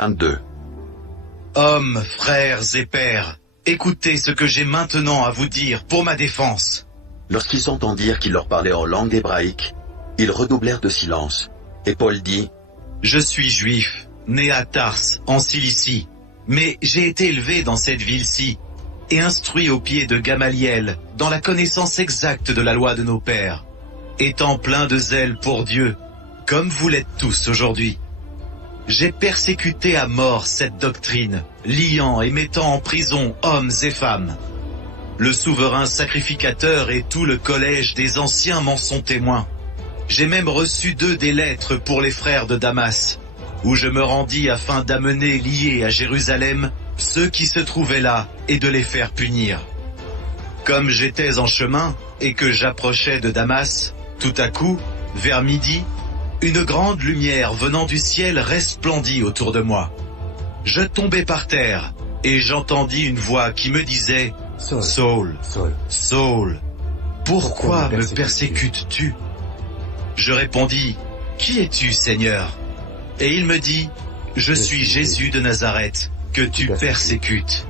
22. Hommes, frères et pères, écoutez ce que j'ai maintenant à vous dire pour ma défense. Lorsqu'ils entendirent qu'il leur parlait en langue hébraïque, ils redoublèrent de silence. Et Paul dit, « Je suis juif, né à Tars, en Cilicie, mais j'ai été élevé dans cette ville-ci, et instruit aux pieds de Gamaliel, dans la connaissance exacte de la loi de nos pères, étant plein de zèle pour Dieu, comme vous l'êtes tous aujourd'hui. J'ai persécuté à mort cette doctrine, liant et mettant en prison hommes et femmes. Le souverain sacrificateur et tout le collège des anciens m'en sont témoins. J'ai même reçu d'eux des lettres pour les frères de Damas, où je me rendis afin d'amener liés à Jérusalem ceux qui se trouvaient là et de les faire punir. Comme j'étais en chemin et que j'approchais de Damas, tout à coup, vers midi, une grande lumière venant du ciel resplendit autour de moi. Je tombai par terre et j'entendis une voix qui me disait « Saul, Saul, pourquoi me persécutes-tu » Je répondis « Qui es-tu, Seigneur ?» Et il me dit « Je suis Jésus de Nazareth, que tu persécutes. »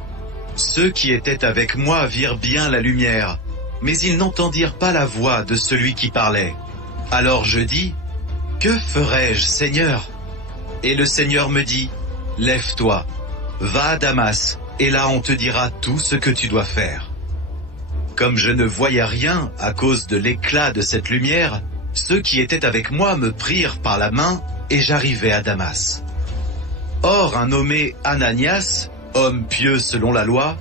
Ceux qui étaient avec moi virent bien la lumière, mais ils n'entendirent pas la voix de celui qui parlait. Alors je dis « Que ferai-je, Seigneur ?» Et le Seigneur me dit « Lève-toi, va à Damas, et là on te dira tout ce que tu dois faire. » Comme je ne voyais rien à cause de l'éclat de cette lumière, ceux qui étaient avec moi me prirent par la main, et j'arrivai à Damas. Or un nommé Ananias, homme pieux selon la loi,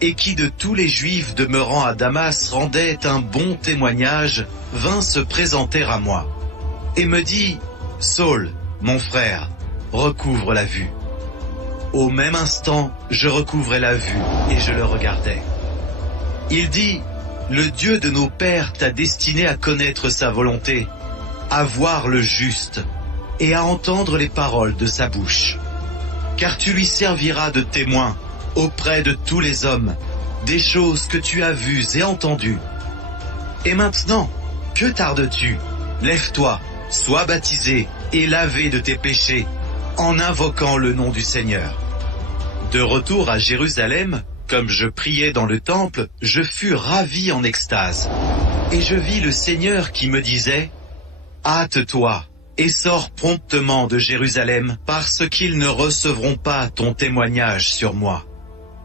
et qui de tous les Juifs demeurant à Damas rendait un bon témoignage, vint se présenter à moi, et me dit « Saul, mon frère, recouvre la vue. » Au même instant, je recouvrai la vue, et je le regardais. Il dit « Le Dieu de nos pères t'a destiné à connaître sa volonté, à voir le juste, et à entendre les paroles de sa bouche. Car tu lui serviras de témoin auprès de tous les hommes, des choses que tu as vues et entendues. Et maintenant, que tardes-tu? Lève-toi, sois baptisé et lavé de tes péchés, en invoquant le nom du Seigneur. » De retour à Jérusalem, comme je priais dans le temple, je fus ravi en extase. Et je vis le Seigneur qui me disait « Hâte-toi et sors promptement de Jérusalem, parce qu'ils ne recevront pas ton témoignage sur moi. »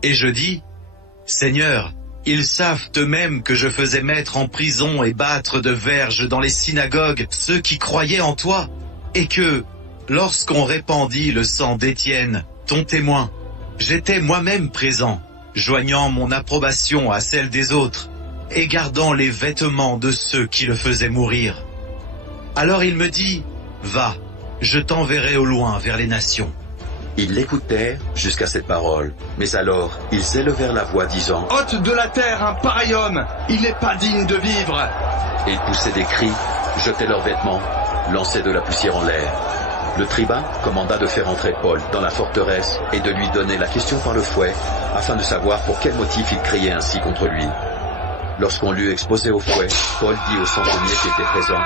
Et je dis « Seigneur, ils savent eux-mêmes que je faisais mettre en prison et battre de verges dans les synagogues ceux qui croyaient en toi, et que, lorsqu'on répandit le sang d'Étienne, ton témoin, j'étais moi-même présent, joignant mon approbation à celle des autres, et gardant les vêtements de ceux qui le faisaient mourir. Alors il me dit, va, je t'enverrai au loin vers les nations. » Ils l'écoutèrent jusqu'à cette parole, mais alors ils élevèrent la voix disant, ôte de la terre un pareil homme, il n'est pas digne de vivre. Et ils poussaient des cris, jetaient leurs vêtements, lançaient de la poussière en l'air. Le tribun commanda de faire entrer Paul dans la forteresse et de lui donner la question par le fouet, afin de savoir pour quel motif il criait ainsi contre lui. Lorsqu'on l'eut exposé au fouet, Paul dit au centenier qui était présent,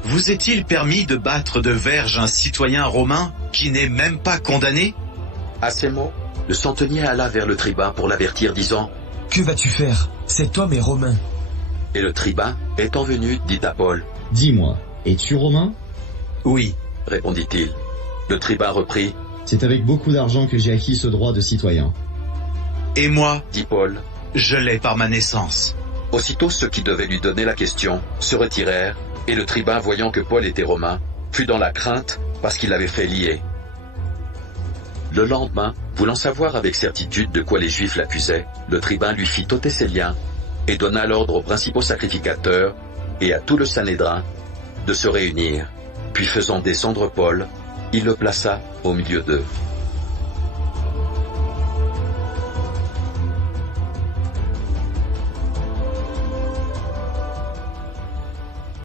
« Vous est-il permis de battre de verges un citoyen romain qui n'est même pas condamné ?» À ces mots, le centenier alla vers le tribun pour l'avertir, disant, « Que vas-tu faire? Cet homme est romain. » Et le tribun, étant venu, dit à Paul, « Dis-moi, es-tu romain ?» ?»« Oui, » répondit-il. Le tribun reprit, « C'est avec beaucoup d'argent que j'ai acquis ce droit de citoyen. »« Et moi, dit Paul, je l'ai par ma naissance. » Aussitôt ceux qui devaient lui donner la question se retirèrent, et le tribun, voyant que Paul était romain, fut dans la crainte parce qu'il avait fait lier. Le lendemain, voulant savoir avec certitude de quoi les Juifs l'accusaient, le tribun lui fit ôter ses liens et donna l'ordre aux principaux sacrificateurs et à tout le Sanhédrin de se réunir. Puis faisant descendre Paul, il le plaça au milieu d'eux.